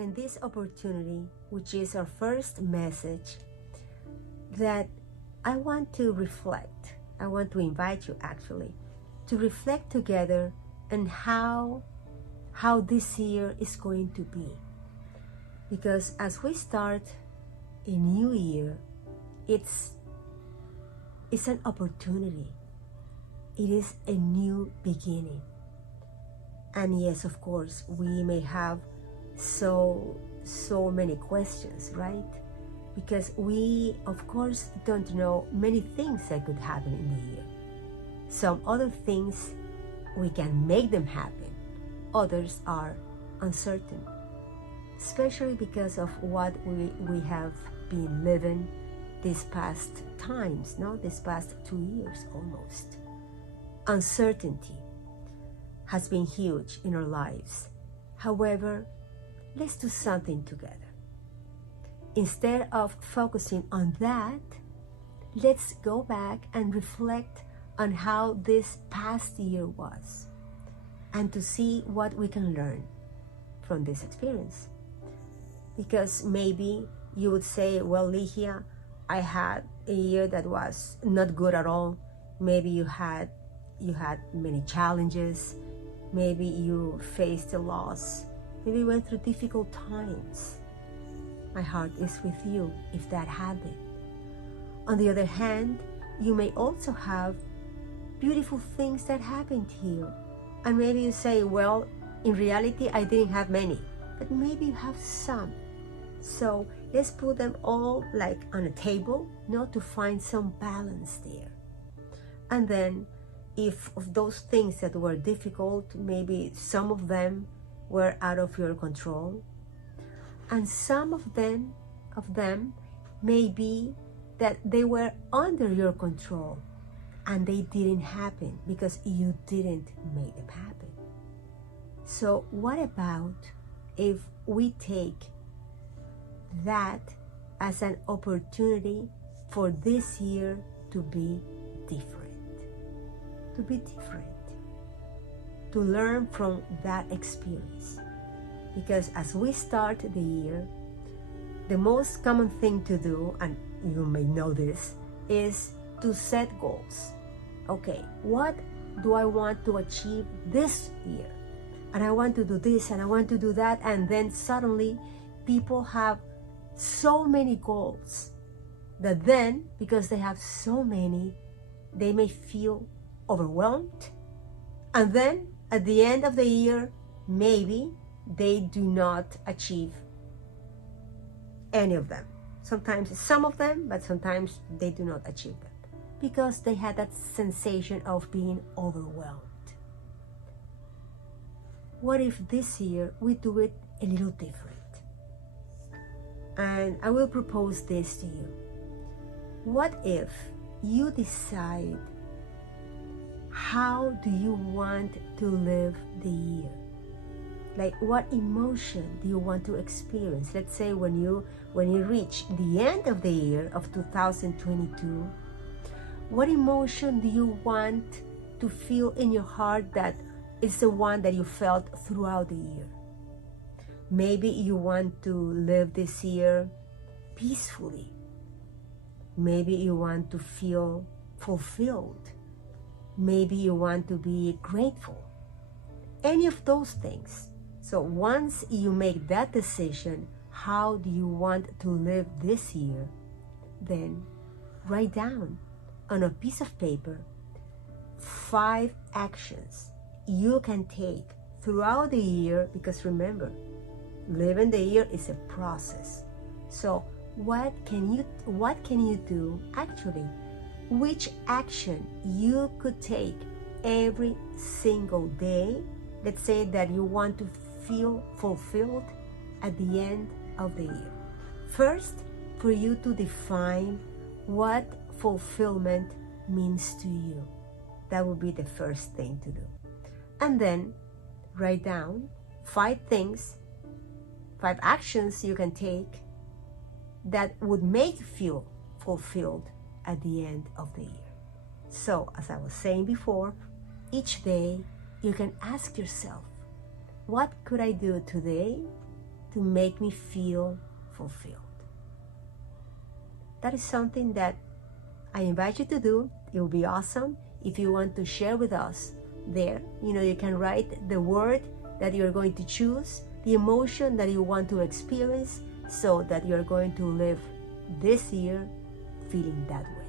In this opportunity, which is our first message, that I want to reflect, I want to invite you actually to reflect together on how this year is going to be. Because as we start a new year, it's an opportunity. It is a new beginning. And yes, of course, we may have so many questions, right? Because we, of course, don't know many things that could happen in the year. Some other things, we can make them happen. Others are uncertain, especially because of what we have been living these past times, these past 2 years almost. Uncertainty has been huge in our lives. However, let's do something together. Instead of focusing on that, let's go back and reflect on how this past year was and to see what we can learn from this experience. Because maybe you would say, well, Ligia, I had a year that was not good at all. Maybe you had many challenges. Maybe you faced a loss. Maybe you went through difficult times. My heart is with you if that happened. On the other hand, you may also have beautiful things that happened to you. And maybe you say, well, in reality, I didn't have many, but maybe you have some. So let's put them all like on a table, to find some balance there. And then if of those things that were difficult, maybe some of them were out of your control, and some of them may be that they were under your control and they didn't happen because you didn't make them happen. So what about if we take that as an opportunity for this year to be different? To be different, to learn from that experience. Because as we start the year, the most common thing to do, and you may know this, is to set goals. Okay, what do I want to achieve this year? And I want to do this and I want to do that, and then suddenly people have so many goals that then, because they have so many, they may feel overwhelmed, and then at the end of the year, maybe they do not achieve any of them. Sometimes some of them, but sometimes they do not achieve them because they had that sensation of being overwhelmed. What if this year we do it a little different? And I will propose this to you. What if you decide, how do you want to live the year? Like, what emotion do you want to experience? Let's say when you reach the end of the year of 2022, what emotion do you want to feel in your heart that is the one that you felt throughout the year? Maybe you want to live this year peacefully. Maybe you want to feel fulfilled. Maybe you want to be grateful. Any of those things. So once you make that decision, how do you want to live this year? Then write down on a piece of paper 5 actions you can take throughout the year, because remember, living the year is a process. So what can you do actually? Which action you could take every single day? Let's say that you want to feel fulfilled at the end of the year. First, for you to define what fulfillment means to you. That would be the first thing to do. And then write down 5 things, 5 actions you can take that would make you feel fulfilled at the end of the year. So, as I was saying before, each day you can ask yourself, what could I do today to make me feel fulfilled. That is something that I invite you to do. It will be awesome if you want to share with us there. You can write the word that you're going to choose, the emotion that you want to experience, so that you're going to live this year feeling that way.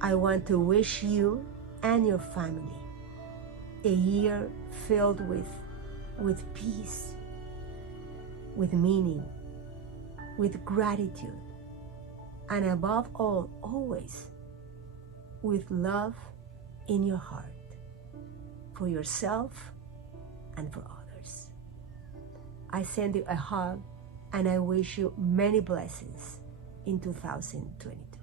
I want to wish you and your family a year filled with peace, with meaning, with gratitude, and above all, always with love in your heart for yourself and for others. I send you a hug and I wish you many blessings in 2022.